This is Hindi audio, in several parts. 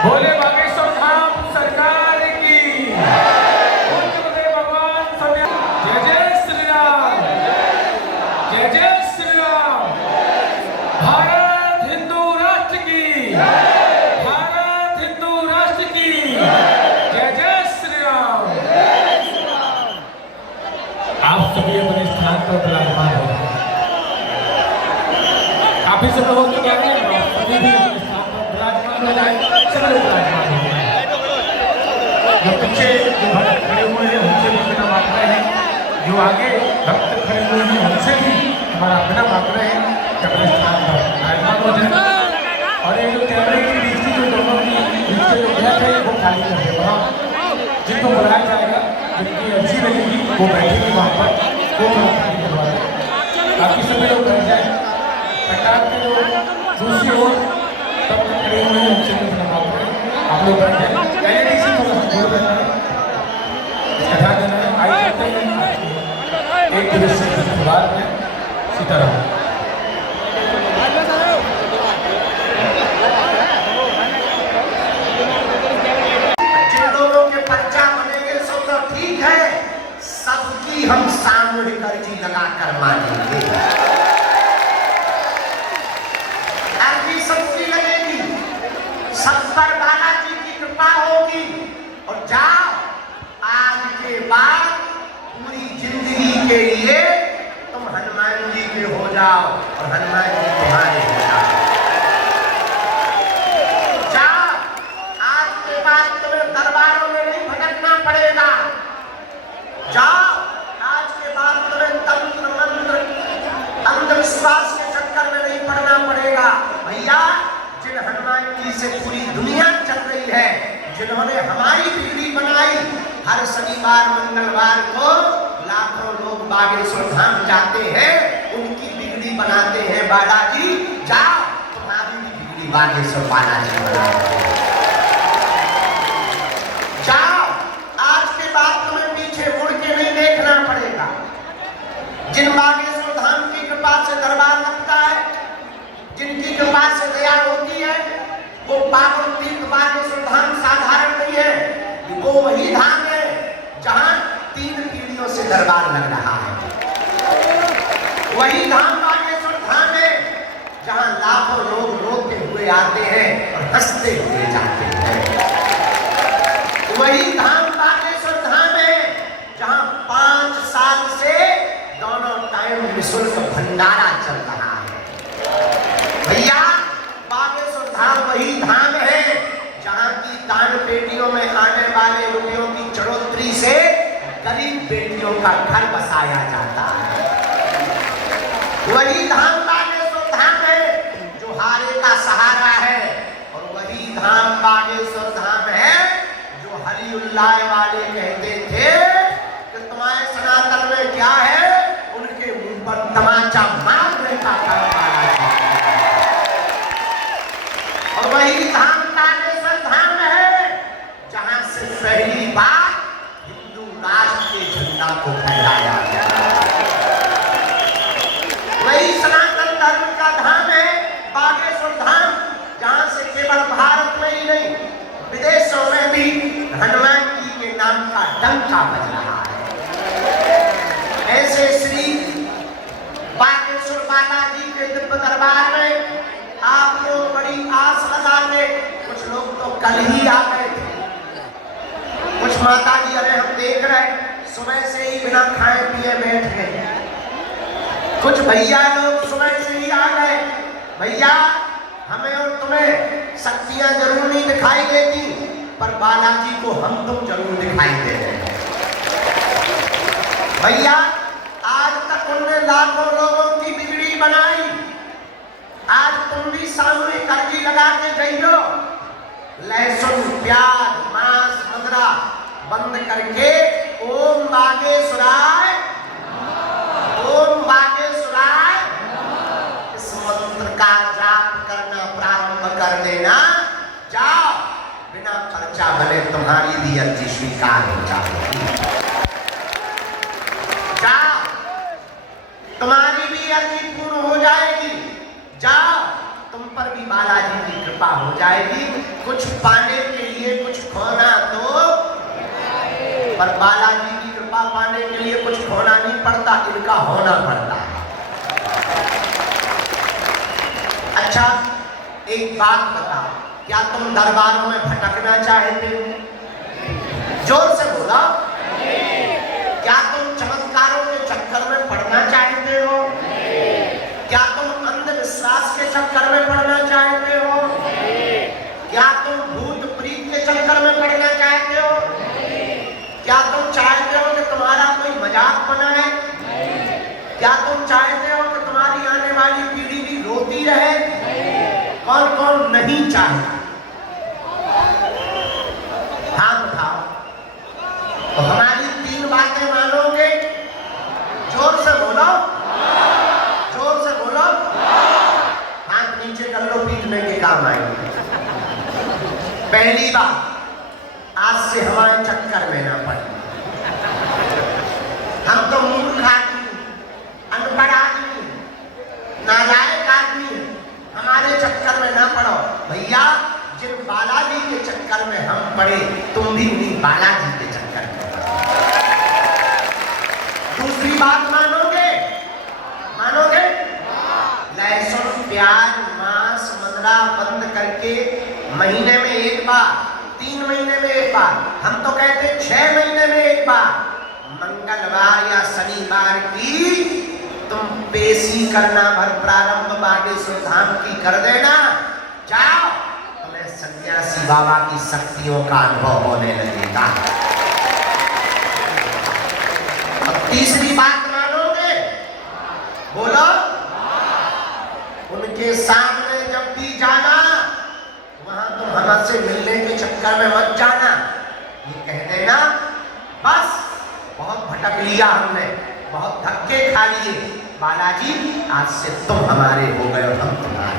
भोले बागेश्वर धाम सरकार की पूज्य भगवान समय। जय जय श्री राम, जय जय श्री राम। भारत हिंदू राष्ट्र की, भारत हिंदू राष्ट्र की जय जय श्री राम। आप सभी अपने स्थान पर विराजमान हो। काफी समय हो चुका है, सभी भी अपने स्थान पर विराजमान हो जाए। जो पीछे जो भक्त खड़े हुए हैं उनसे भी बिना मांग रहे हैं, जो आगे भक्त खड़े हुए हैं उनसे भी हमारा बिना मांग रहे हैं कि अपने स्थान पर विराजमान हो जाए। और ये जो कैमरे की दृष्टि जो दोनों की दृष्टि जो गैप है वो खाली कर दे। वहाँ जिनको बुलाया जाएगा, जिनकी अर्जी लगेगी वो बैठेगी वहाँ पर, वो खाली करवा दें। बाकी सभी लोग बैठ जाए। सरकार के जो दूसरी ओर तब खड़े हुए हैं उनसे भी बिना मांग रहे हैं, आप लोग बैठ जाए। कथा देना है, आई जाते हैं एक दिवसीय त्योहार में सीताराम। जिन लोगों के पर्चा बनेंगे सो तो ठीक है, सबकी हम सामूहिक अर्जी लगाकर मानेंगे। अर्जी सबकी लगेगी, सब पर बालाजी की कृपा होगी। और जाओ आज के बाद पूरी जिंदगी के लिए तुम हनुमान जी के हो जाओ और हनुमान जी तुम्हारे हो जाओ। जाओ आज के बाद तुम्हें दरबारों में नहीं भटकना पड़ेगा। जाओ आज के बाद तुम्हें तंत्र मंत्र अंधविश्वास के चक्कर में नहीं पड़ना पड़ेगा। भैया जिन हनुमान जी से पूरी दुनिया चल रही है, जिन्होंने हमारी बिगड़ी बनाई, हर शनिवार मंगलवार को लाखों लोग बागेश्वर धाम जाते हैं, उनकी बिगड़ी बनाते हैं बालाजी। जाओ तुम्हारी भी बिगड़ी बागेश्वर बालाजी बनाते हैं। जाओ आज के बाद तुम्हें पीछे मुड़ के नहीं देखना पड़ेगा। जिन बागेश्वर धाम की कृपा से दरबार लगता है, जिनकी कृपा से दया होती है, वो पावन तीर्थ बागेश्वर धाम साधारण नहीं है। वो वही धाम है जहां 3 पीढ़ियों से दरबार लग रहा है। वही धाम बागेश्वर धाम है जहां लाखों लोग रोते हुए आते हैं और हंसते हुए जाते हैं। वही धाम बागेश्वर धाम है जहां 5 साल से दोनों टाइम निःशुल्क भंडारा चल रहा है। भैया बागेश्वर धाम वही धाम है जहां की दान पेटियों में आने वाले रुपयों की चढ़ोतरी से गरीब बेटियों का घर बसाया जाता है। वही धाम बागेश्वर धाम है जो हारे का सहारा है। और वही धाम बागेश्वर धाम है जो हरिउल्लाह वाले कहते थे कि तुम्हारे सनातन में क्या है, उनके मुंह पर तमाचा मारने का काम आया है। और वही धाम बागेश्वर धाम है जहां से पहली बार हिंदू राष्ट्र के झंडा को फहराया गया। वही सनातन धर्म का धाम है बागेश्वर धाम जहां से केवल भारत में ही नहीं विदेशों में भी हनुमान जी के नाम का डंका बज रहा है। ऐसे श्री बागेश्वर बालाजी के दिव्य दरबार में आप लोग बड़ी आस लगा के, कुछ लोग तो कल ही आ गए थे, कुछ माता जी अरे हम देख रहे सुबह से ही बिना खाए पिए बैठ गए, कुछ भैया लोग सुबह से ही आ गए। भैया हमें और तुम्हें शक्तियां जरूर नहीं दिखाई देती, पर बालाजी को हम तुम जरूर दिखाई दे रहे हैं। भैया आज तक उनने लाखों लोगों की बिगड़ी बनाई, आज तुम भी सामूहिक अर्जी लगा के जाइयो। लहसुन प्याज मांस मदरा बंद करके ओम बागेश्वराय, ओम बागेश्वराय इस मंत्र का जाप करना प्रारंभ कर देना। जाओ बिना खर्चा भले तुम्हारी भी अर्जी स्वीकार हो जाएगी। जाओ तुम्हारी भी अर्जी पूर्ण हो जाएगी। जाओ तुम पर भी बालाजी की कृपा हो जाएगी। कुछ पाने के लिए कुछ खोना तो, पर बालाजी की कृपा पाने के लिए कुछ खोना नहीं पड़ता, इनका होना पड़ता है। अच्छा, एक बात बताओ, क्या तुम दरबारों में भटकना चाहते हो? जोर से बोला। क्या तुम चमत्कारों के चक्कर में पड़ना चाहते हो? क्या तुम अंधविश्वास के चक्कर में पड़ना चाहते हो? क्या तुम भूत प्रीत के चक्कर में पड़ना चाहते हो? क्या तुम चाहते हो कि तुम्हारा कोई मजाक बनाए? क्या तुम चाहते हो कि तुम्हारी आने वाली पीढ़ी भी रोती रहे? कौन कौन नहीं चाहता? हाथ उठाओ। तो हमारी 3 बातें मानोगे? जोर से बोलो, जोर से बोलो। हाथ नीचे कर लो, पीटने के काम आएंगे। पहली बात, आज से हमारे चक्कर में ना पड़े। हम तो मूर्ख आदमी, अनपढ़ आदमी, नालायक आदमी, हमारे चक्कर में ना पड़ो। भैया, जिन बालाजी के चक्कर में हम पड़े, तुम भी उन्हीं बालाजी के चक्कर में। दूसरी बात मानोगे? मानोगे? लहसुन, प्याज, मांस, मंदरा बंद करके महीने में एक बार, 3 महीने में एक बार, हम तो कहते 6 महीने में एक बार, मंगलवार या शनिवार की तुम पेशी करना भर प्रारंभ बागेश्वर धाम की कर देना। जाओ, तुम्हें सन्यासी बाबा की शक्तियों का अनुभव होने लगेगा। अब तीसरी बात मानोगे? बोलो। उनके सामने जब भी जाना, वहां तुम हमसे मिलने के चक्कर में मत जाना। ये कह देना, बस बहुत भटक लिया हमने, बहुत धक्के खा लिए, बालाजी आज से तुम हमारे हो गए और हम तुम्हारे।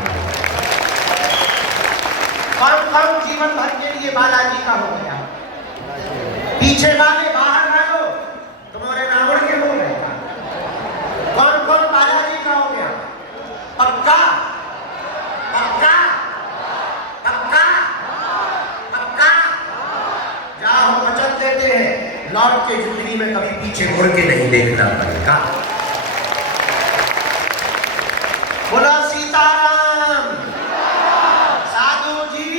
कौन कौन जीवन भर के लिए बालाजी का हो गया? पीछे वाले बाहर रहो, तुम्हारे नावड़ के हो गए। कौन कौन बालाजी का हो गया? पक्का पक्का पक्का पक्का। जाओ, वचन देते हैं, लौट के जिंदगी में कभी पीछे मुड़ के नहीं देखना पड़ेगा। बोला सीताराम। साधु जी,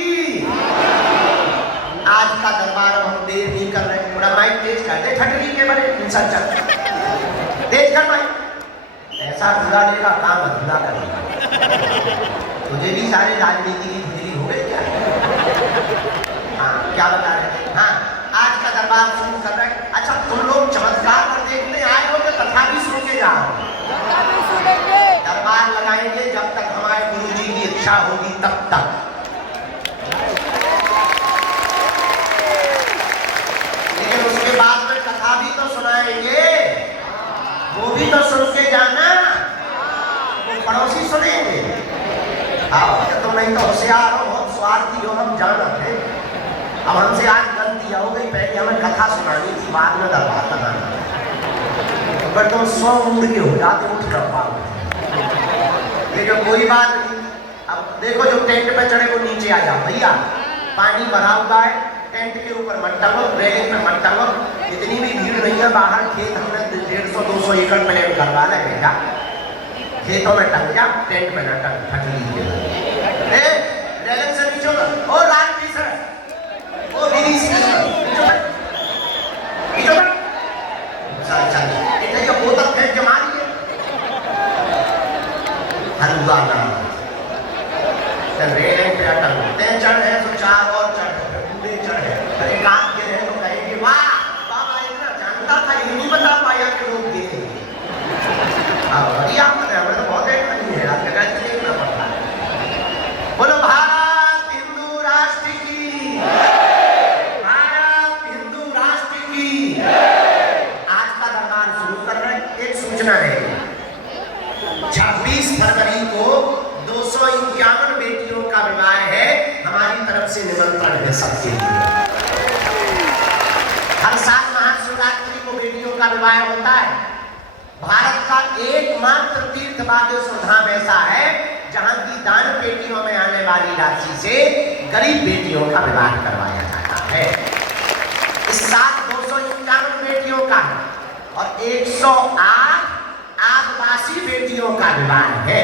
आज का दरबार हम देर नहीं कर रहे, थोड़ा माइक तेज कर दे, ठटरी के बड़े इंसान चल तेज कर माइक। ऐसा बिगाड़ने का काम अधूरा करेगा। तुझे भी सारे राजनीति की खुजली हो गई क्या? हाँ, क्या बता रहे? हाँ, आज का दरबार शुरू कर रहे हैं। अच्छा, तुम लोग चमत्कार पर देखने आए हो तो कथा भी सुन के जाओ। दरबार लगाएंगे जब तक हमारे गुरुजी की इच्छा होगी, तब तक। लेकिन उसके बाद में कथा भी तो सुनाएंगे, वो भी तो सुन के जाना। वो पड़ोसी सुनेंगे। आओ, तुम नहीं तो होशियार हो, बहुत स्वार्थी हो, हम जानते हैं। अब हमसे आज गलती हो गई, पहले हमें कथा सुनानी थी, बाद में दरबार लगाना। पर तुम 100 उम्र के हो जाते, उठ कर पाओ। लेकिन कोई बात नहीं। अब देखो, जो टेंट पे चढ़े वो नीचे आ जाओ। भैया, पानी भरा हुआ है, टेंट के ऊपर मत टंगो, रेलिंग पे मत टंगो। इतनी भी भीड़ नहीं है, बाहर खेत हमने 150-200 एकड़ प्लान करवा ले बेटा। खेतों में टंग जा, टेंट में न टंग, फट लीजिए। रेलिंग से नीचे ओ रात की सर, ओ दीदी इतने का बोतल फेंक के मारिए। हलवा ना रेलिंग पे टंगते चढ़े तो 4 और चढ़े, बूढ़े चढ़े, एक आध गिरे तो कहेंगे वाह बाबा, इतना जानता था, ये नहीं बता पाया कि लोग गिरे। बढ़िया, हमें तो बहुत नहीं है, आप जगह से देखना पड़ता है। बोलो भारत हिंदू राष्ट्र की, भारत हिंदू राष्ट्र की। आज का दरबार शुरू कर रहे हैं। एक सूचना है, 26 फरवरी को 251 बेटियों का विवाह है। हमारी तरफ से निमंत्रण है सबके लिए। हर साल महाशिवरात्रि को बेटियों का विवाह होता है। भारत का एकमात्र तीर्थ बागेश्वर धाम ऐसा है जहां की दान पेटियों में आने वाली राशि से गरीब बेटियों का विवाह करवाया जाता है। इस साल 251 बेटियों का और 108 आदिवासी बेटियों का विवाह है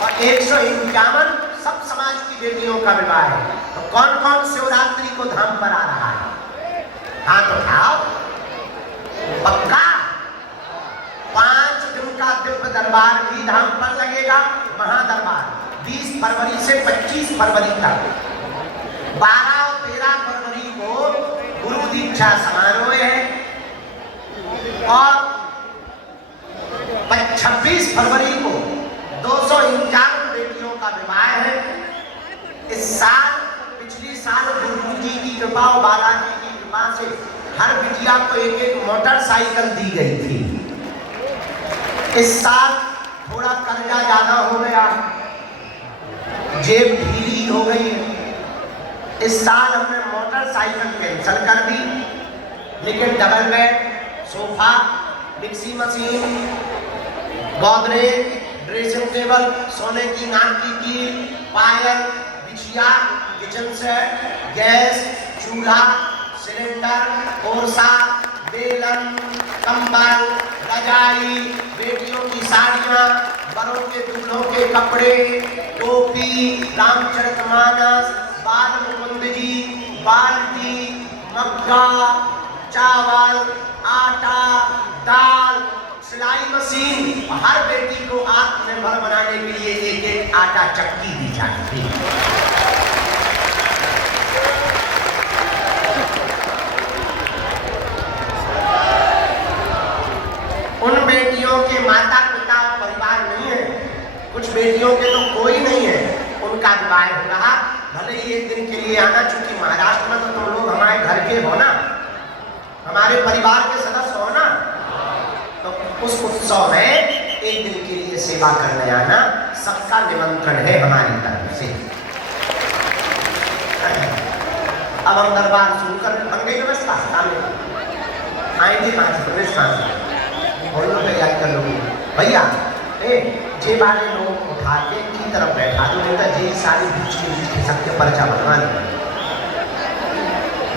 और 151 सब समाज की बेटियों का विवाह है। तो कौन कौन शिवरात्रि को धाम पर आ रहा है? हाँ तो आओ पक्का। 5 दिन का दिव्य दरबार भी धाम पर लगेगा, महादरबार 20 फरवरी से 25 फरवरी तक। 12 और 13 फरवरी को गुरु दीक्षा समारोह है और 26 फरवरी को 251 बेटियों का विवाह है। इस साल पिछली साल गुरु जी की कृपा और बालाजी की कृपा से हर बिटिया को एक एक मोटरसाइकिल दी गई थी। इस साल थोड़ा कर्जा ज्यादा हो गया, जेब ढीली हो गई। इस साल हमने मोटरसाइकिल कैंसिल कर दी, लेकिन double bed, sofa, mixie machine, Godrej, dressing table, सोने की नाक की कील, पायल, बिछिया, किचन सेट, गैस, चूल्हा, सिलेंडर, कोरसा, बेलन, कंबल, रजाई, बेटियों की साड़ियाँ, बड़ों के दूल्हों के कपड़े, टोपी, रामचरितमानस, बाल मुकुंद जी, बाल्टी, मग्गा, चावल, आटा, दाल, सिलाई मशीन। हर बेटी को आत्मनिर्भर बनाने के लिए एक एक आटा चक्की दी जाती है। उन बेटियों के माता पिता और परिवार नहीं है, कुछ बेटियों के तो कोई नहीं है, उनका विवाह हो रहा। भले ही एक दिन के लिए आना, चूंकि महाराष्ट्र में तो तुम लोग हमारे घर के हो ना, हमारे परिवार के सदस्य हो ना, तो उस उत्सव में एक दिन के लिए सेवा करने आना सबका निमंत्रण है हमारी तरफ से। अब हम दरबार शुरू कर, बन गई व्यवस्था, आएंगे कहाँ से, प्रवेश कहाँ से, और लोग तैयारी कर लोगे भैया। जे वाले लोग उठा के की तरफ बैठा दो, नहीं तो जे सारी बीच के बीच के सबके पर्चा बनवा दो।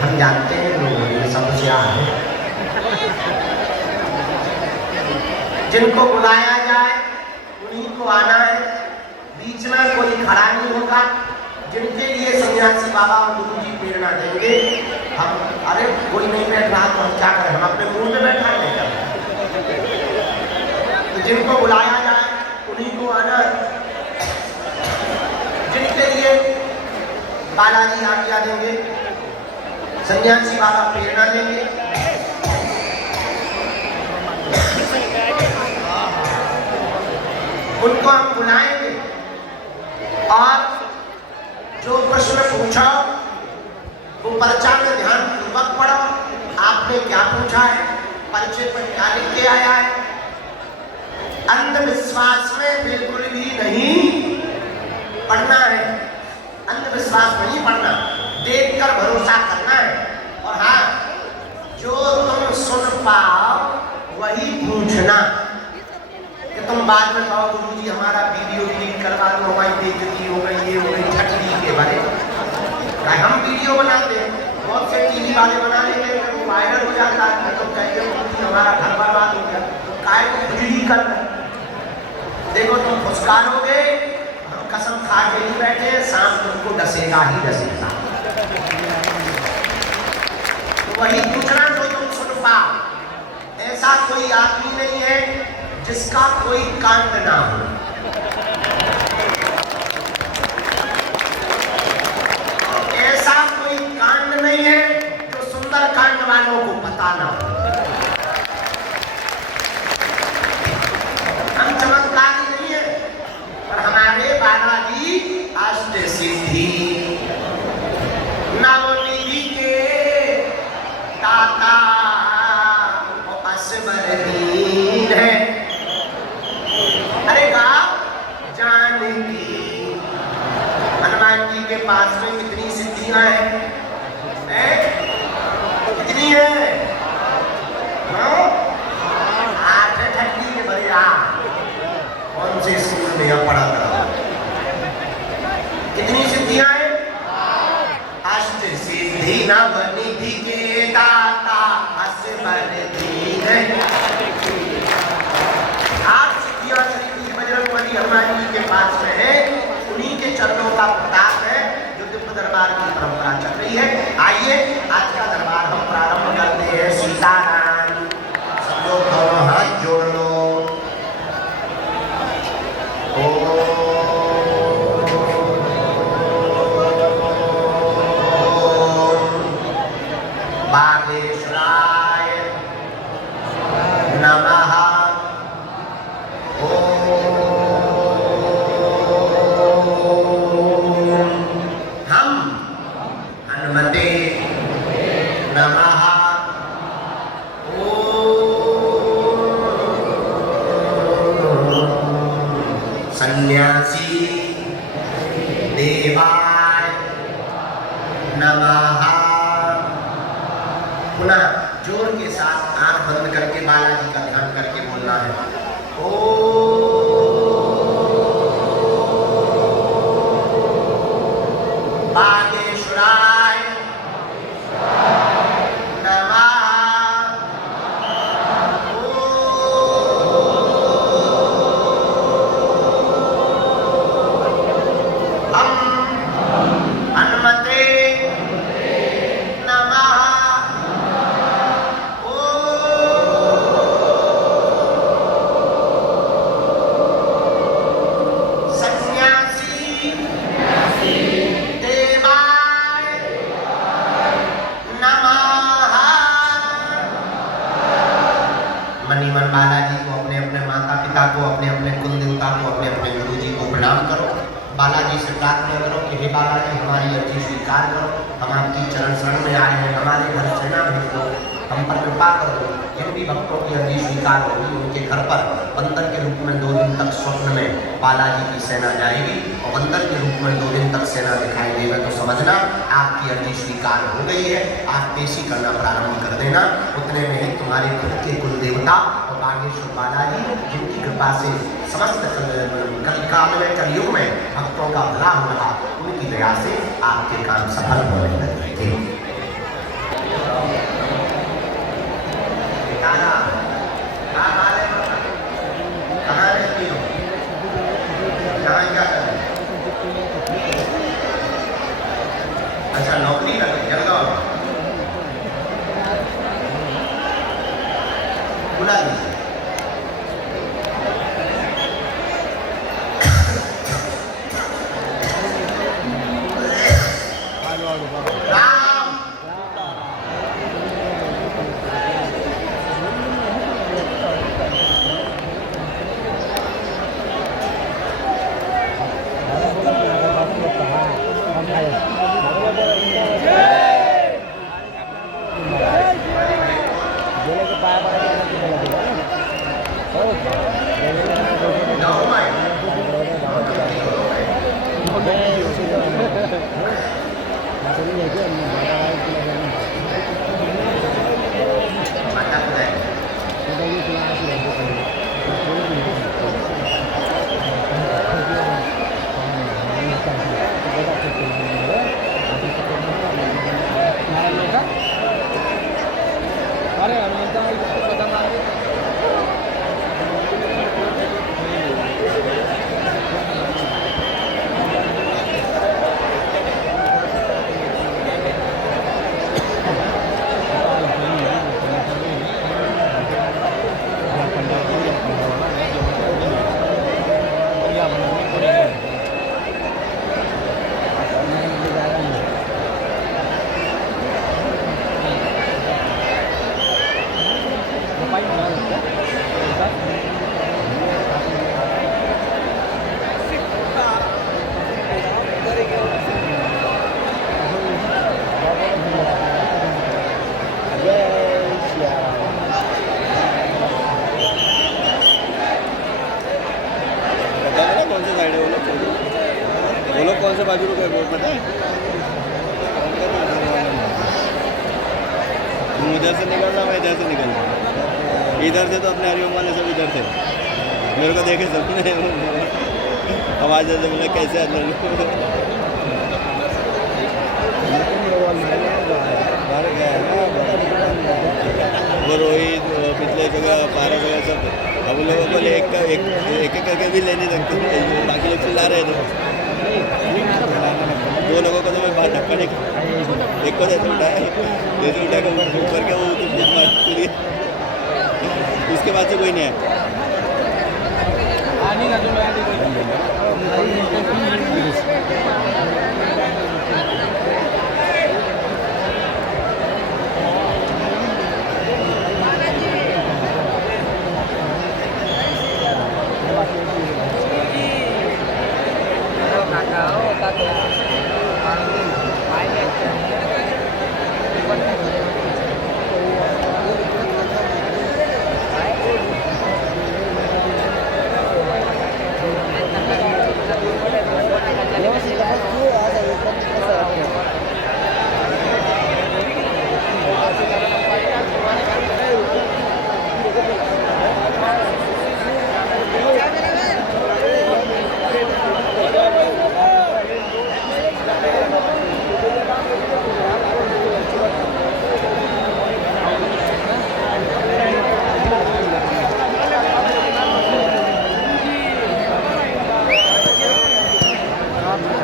हम जानते हैं लोगों ये समस्या है। जिनको बुलाया जाए उन्हीं को आना है, बीच में कोई खड़ा नहीं होगा। जिनके लिए सन्यासी बाबा और गुरु जी प्रेरणा देंगे, हम अरे कोई नहीं बैठ रहा तो हम क्या करें, हम अपने मुंह में बैठा है। तो जिनको बुलाया जाए उन्हीं को आना है। जिनके लिए बालाजी आज्ञा देंगे, सन्यासी बाबा प्रेरणा देंगे, उनको हम बुलाएंगे और जो प्रश्न पूछा वो पर्चा में ध्यान पूर्वक पढ़ो। आपने क्या पूछा है, परिचय पर क्या लिख के आया है। अंधविश्वास में बिल्कुल भी नहीं पढ़ना है, अंधविश्वास नहीं पढ़ना, देखकर भरोसा करना है। और हाँ, जो तुम सुन पाओ वही पूछना। कि तुम बाद में कहो गुरु जी हमारा वीडियो डिलीट करवा दो, हमारी बेइज्जती हो गई, ये हो गई, छटनी के बारे में। हम वीडियो बनाते हैं, बहुत से टीवी वाले बना लेते हैं, वो वायरल हो जाता है, तो कहिए हमारा घर बर्बाद हो गया, तो काय को कुछ ही कर रहे। देखो तुम फुसकारोगे, हम कसम खा के नहीं बैठे, सांप तुमको डसेगा ही डसेगा। तो वही पूछना जो तुम सुन पाओ। ऐसा कोई आदमी नहीं है जिसका कोई कांड ना हो। ऐसा कोई कांड नहीं है जो सुंदर कांड वालों को पता ना हो। हम चमत्कारी नहीं है, पर हमारे बालाजी अष्ट सिद्धि नवनिधि के दाता असमरदीन है। अरे गाँव जानकी, हनुमान जी के पास में कितनी सिद्धियां हैं? कितनी है? 8 ठंडी के भैया कौन से स्कूल में पढ़ा नवनिधि के दाता असबर दीन। आप सिद्धियां श्री बजरंगबली हनुमान जी के पास में है, उन्हीं के चरणों का प्रताप है जो दिव्य दरबार की परंपरा चल रही है। आइए आज का दरबार हम प्रारंभ करते हैं। सीताराम। सब लोग दोनों हाथ जोड़ लो। बागेश्वराय नमः। हम हनुमते नमः। सन्यासी देवाय नमः। पुनः जोर के साथ आंख बंद करके बालाजी का ध्यान करके बोलना है। बागेश्वराय नमः। हम हनुमते मनीमन बालाजी को, अपने अपने माता पिता को, अपने अपने कुल देवता को, अपने अपने गुरु जी को प्रणाम करो। बालाजी से प्रार्थना करो कि हे बालाजी हमारी अर्जी स्वीकार करो, हम आपकी चरण शरण में आए हैं, हमारे घर सेना भेज दो, हम पर कृपा कर दो। जिन भी भक्तों की अर्जी स्वीकार होगी उनके घर पर बंदर के रूप में 2 दिन तक स्वप्न में बालाजी की सेना जाएगी और बंदर के रूप में 2 दिन तक सेना दिखाई देगा तो समझना आपकी अर्जी स्वीकार हो गई है। आप पेशी करना प्रारंभ कर देना। उतने में ही तुम्हारे खुद के कुल देवता और बागेश्वर बालाजी जिनकी कृपा से समस्त कलिकाल में कलयुग में भक्तों का भला हो रहा, उनकी दया से आपके काम सफल होने लगे। कहाँ रहती हो? कहाँ क्या कर रहे? अच्छा नौकरी कर रहे जलगांव में। बुला लीजिए। कौन से बाजू रुका है वो पता है? तुम उधर से निकलना, मैं इधर से निकलना। इधर से तो अपने हरिओम वाले सब इधर थे, मेरे को देखे सबने आवाज़ ऐसे बोला कैसे अंदर उन लोगों को एक एक करके भी ले नहीं सकते, बाकी लोग चिल्ला रहे थे। दो लोगों को तो मैं बाहर धक्का नहीं, एक को जैसे उठाया ऊपर के वो कूदी, उसके बाद से कोई नहीं आया।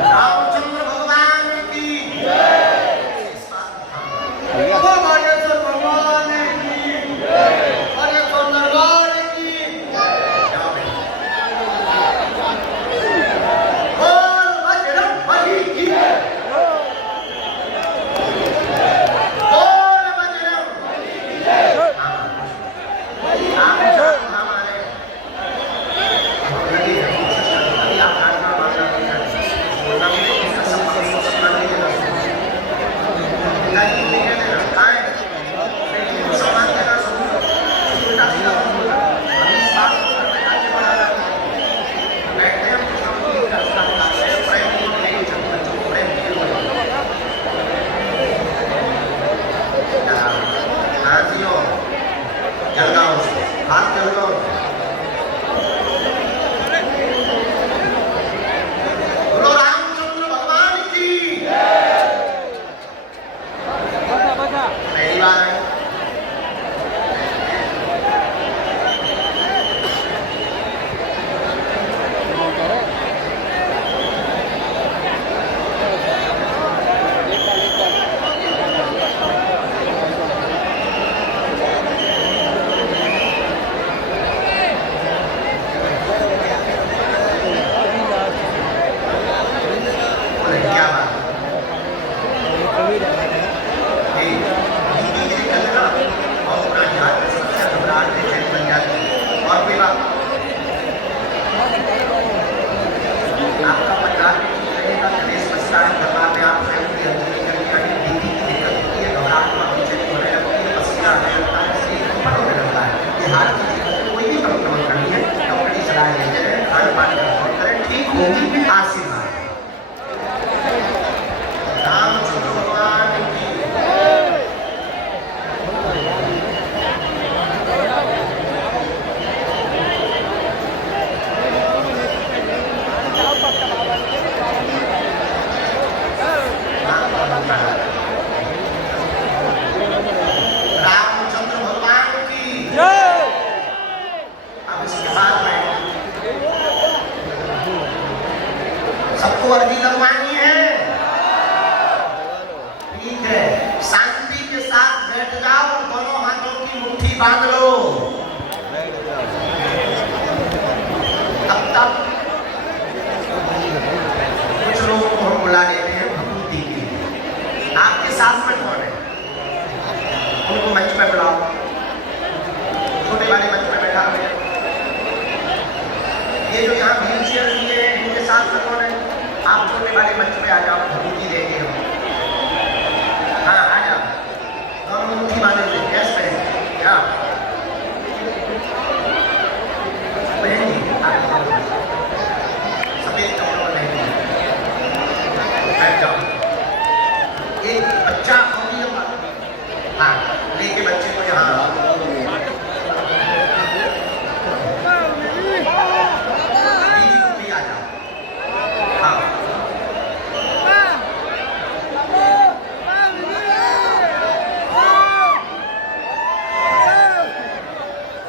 रामचंद्र भगवान की बागेश्वर भगवान की बागेश्वर दरबार की बोल बजरंगबली की बोल बजरंगबली की हमारे बोलो रामचंद्र भगवान की पहली बार है बोले क्या बात और पूरा ध्यान सबसे घबराहट में चैन बन जाती है। और कोई बात आपका परिवार भी ठीक रहेगा, कलेश बचता है, परिवार में आप स्वयं की अंजलि करके आगे दीदी की दिक्कत होती है, घबराहट में बेचैनी होने लगती है, पसीना आने लगता है, शरीर ऊपर होने लगता है। ये हार्ट की चीज कोई भी संक्रमण करनी है, डॉक्टर की सलाह लेते हैं, खान पान कंट्रोल करें, ठीक होगी आशीर्वाद। रामचंद्र भगवान की रामचंद्र भगवान की अब इसके बाद में सबको अर्जी लगवानी है। ठीक है, शांति के साथ बैठ जाओ और दोनों हाथों की मुट्ठी बांध लो। तब तक कुछ लोगों को हम बुला लेते हैं भभूति के लिए। आपके साथ में कौन है? उनको मंच पे बुलाओ, छोटे वाले मंच पे बैठा हुए। ये जो यहाँ व्हील चेयर लिए हैं इनके साथ में कौन है? आप छोटे वाले मंच पे आ जाओ, भभूति देंगे हम। हाँ आ जाओ, दोनों मुट्ठी बांधे थे, गैस पे क्या पहनिए, सफेद कपड़ों में बैठ जाओ। एक बच्चा होगी हाँ लेके बच्चे को यहाँ दीदी को भी आ जाओ। हाँ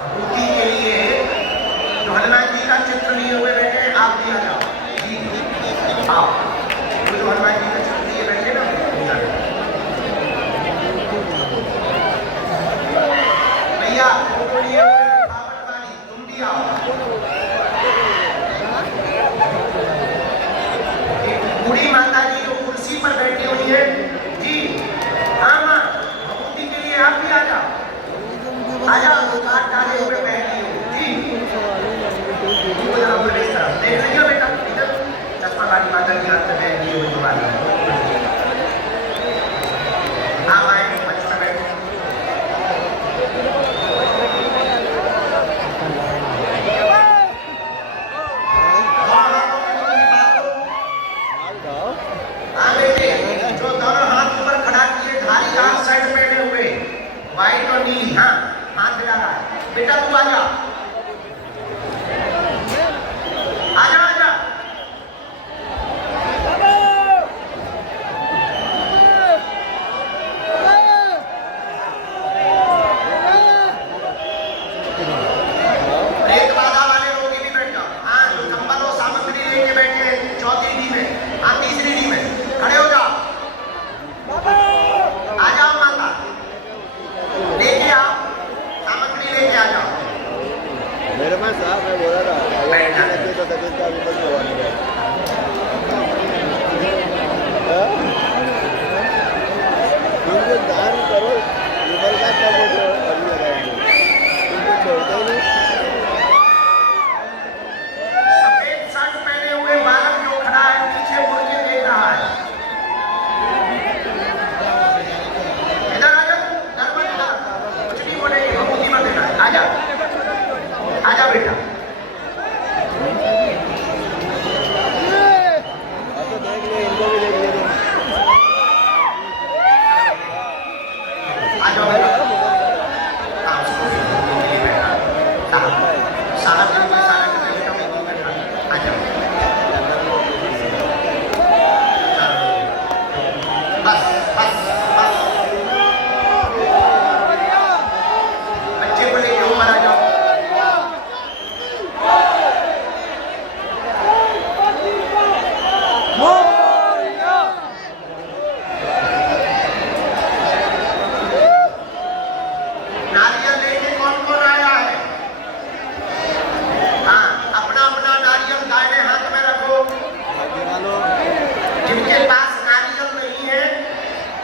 भभूति के लिए बस बस बस बच्चे को लेके ऊपर आ जाओ। नारियल लेके कौन कौन आया है? हाँ, अपना अपना नारियल दाहिने हाथ में रखो। जिनके पास नारियल नहीं है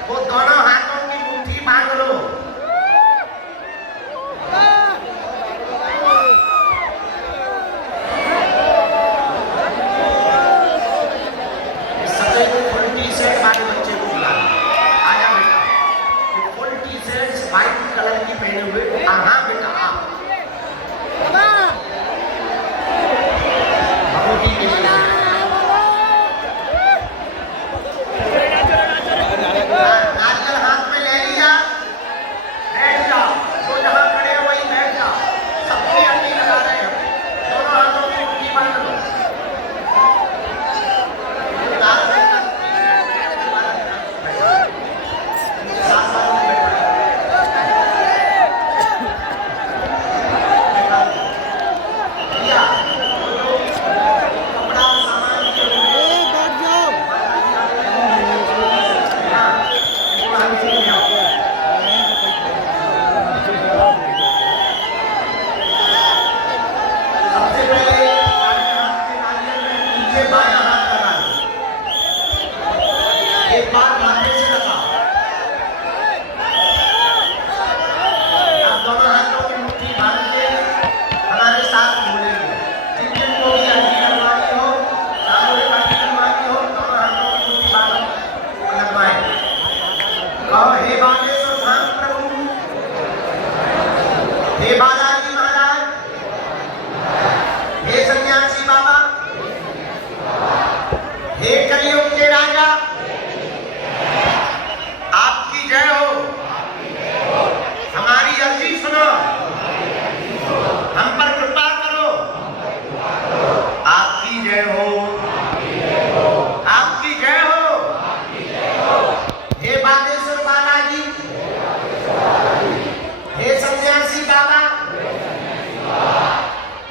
वो दोनों हाथों की मुट्ठी बांध लो। सफेद फुल टी शर्ट वाले बच्चे को बुला, आया बेटा। ये full T shirt white colour की पहने हुए, हाँ बेटा हाँ। बाबूजी के लिए नारियल हाथ में ले लिया, बैठ जाओ। जो जहाँ खड़े हो वहीं बैठ जाओ। सबकी अंडी लगा रहे हो, दोनों हाथों की मुट्ठी बांध लो। कपड़ा सामान सबसे पहले नारियल में नीचे बायां हाथ लगा लो। एक बार माथे से लगा। अब दोनों हाथों की मुट्ठी बांध के हमारे साथ बोलेंगे। जिन जिनको भी अंडी लगवानी हो, सामने पट्टी लगवानी हो, दोनों हाथों की मुट्ठी बांधो, लगवाएं। कहो, हे बागेश्वर धाम प्रभु, हे बालाजी महाराज, हे सन्यासी बाबा, हे कलियुग के राजा, आपकी जय हो। हमारी अर्जी सुनो, हम पर कृपा करो। आपकी जय हो, आपकी जय हो। हे बागेश्वर बालाजी, हे सन्यासी बाबा,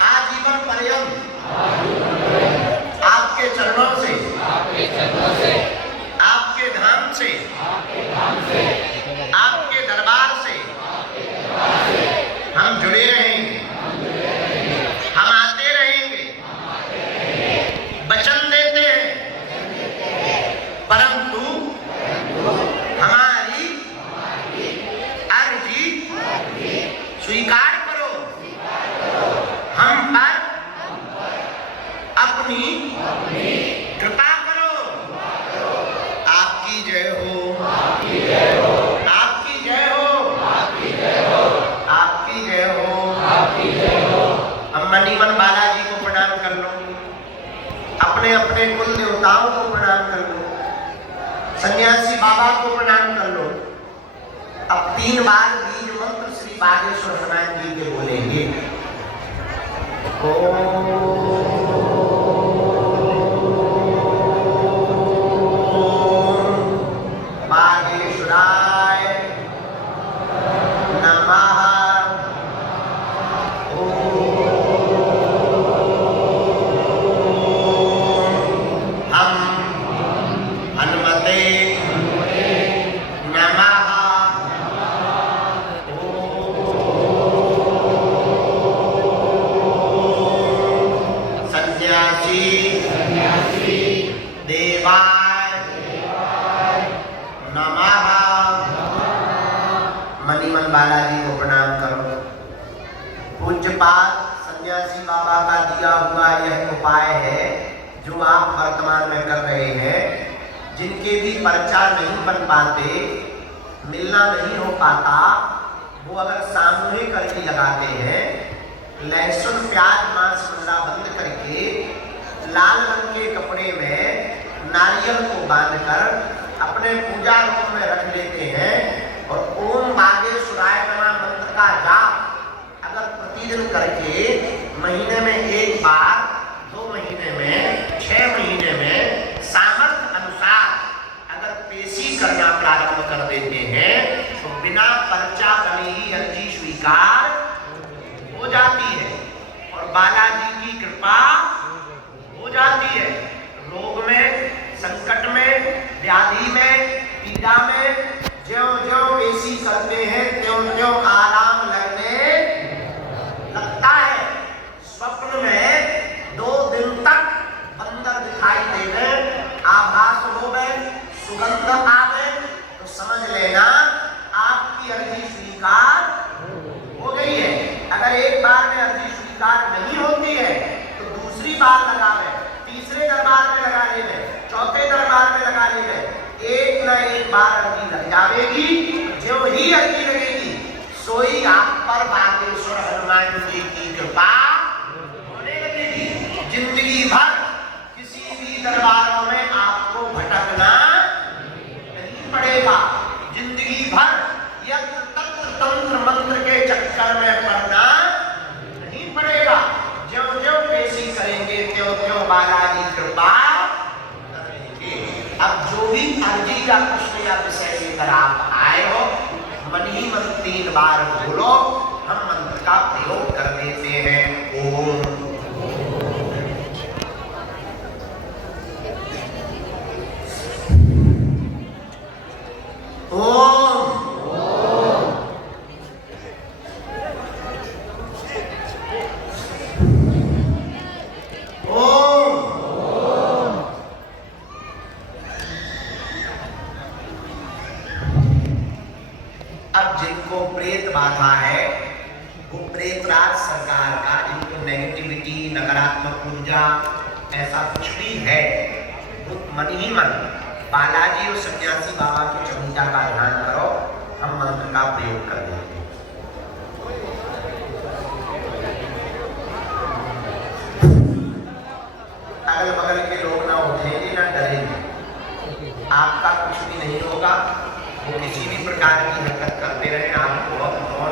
आजीवन पर्यंत आपके चरणों से, आपके धाम से, आपके दरबार से हम जुड़े रहेंगे, हम आते रहेंगे। वचन देते हैं, परंतु हमारी अर्जी स्वीकार करो। हम पर अपनी कृपा करो। आपकी जय हो, आपकी जय हो, आपकी जय हो, आपकी जय हो, आपकी जय हो, आपकी जय हो। हम मनी मन बालाजी को प्रणाम कर लो, अपने अपने कुल देवताओं को प्रणाम कर लो, सन्यासी बाबा को प्रणाम कर लो। अब 3 बार बीज मंत्र श्री बागेश्वर हनुमान जी के बोलेंगे। ओम बागेश्वराय नमः। हम हनुमते नमः। सन्यासी देवाय नमः। मणिमन बालाजी को प्रणाम करो। पूज्यपाद सन्यासी बाबा का दिया हुआ यह उपाय है जो आप वर्तमान में कर रहे हैं। जिनके भी पर्चा नहीं बन पाते, मिलना नहीं हो पाता, वो अगर सामूहिक अर्जी लगाते हैं, लहसुन प्याज मांस मुर्गा बंद करके लाल रंग के कपड़े में नारियल को बांधकर अपने पूजा रूम में रख लेते हैं और ओम बागेश्वराय नमः मंत्र का जाप अगर प्रतिदिन करके महीने में 1 बार, 2 महीने में, 6 महीने में सामर्थ्य अनुसार अगर पेशी करना प्रारंभ कर देते हैं तो बिना पर्चा बने ही अर्जी स्वीकार हो जाती है और बालाजी की कृपा हो जाती है। रोग में, संकट में, व्याधि में, पीड़ा में ज्यों-ज्यों पेशी करते हैं त्यों-त्यों आराम लगने लगता है। स्वप्न में 2 दिन तक बंदर दिखाई देवे, आभास होवे, सुगंध आवे तो समझ लेना आपकी अर्जी स्वीकार हो गई है। अगर एक बार में अर्जी स्वीकार नहीं होती है तो दूसरी बार लगावे, तीसरे दरबार में लगा लेवे, चौथे दरबार में लगा लेवे, एक न एक बार अर्जी लग जाएगी। जो ही अर्जी लगेगी सोई आप पर बागेश्वर हनुमान जी की कृपा होने लगेगी। जिंदगी भर किसी भी दरबारों में आपको भटकना नहीं पड़ेगा। जिंदगी भर यंत्र तंत्र तंत्र मंत्र के चक्कर में पड़ना नहीं पड़ेगा। ज्यों-ज्यों पेशी करेंगे त्यों-त्यों बालाजी कृपा करेंगे। अब जो भी अर्जी का प्रश्न या विषय लेकर आप आए हो, मन ही मन 3 बार बोलो, हम मंत्र का प्रयोग कर देते हैं। ओम अब जिनको प्रेत बाधा है वो प्रेतराज सरकार का, जिनको नेगेटिविटी, नकारात्मक ऊर्जा ऐसा कुछ भी है, वो मन ही मन बालाजी और सन्यासी बाबा की चमुंडा का ध्यान करो, हम मंत्र का प्रयोग कर देंगे। अगल बगल के लोग ना उठेंगे ना डरेंगे, आपका कुछ भी नहीं होगा। वो किसी भी प्रकार की हरकत करते रहे, आपको बहुत मौन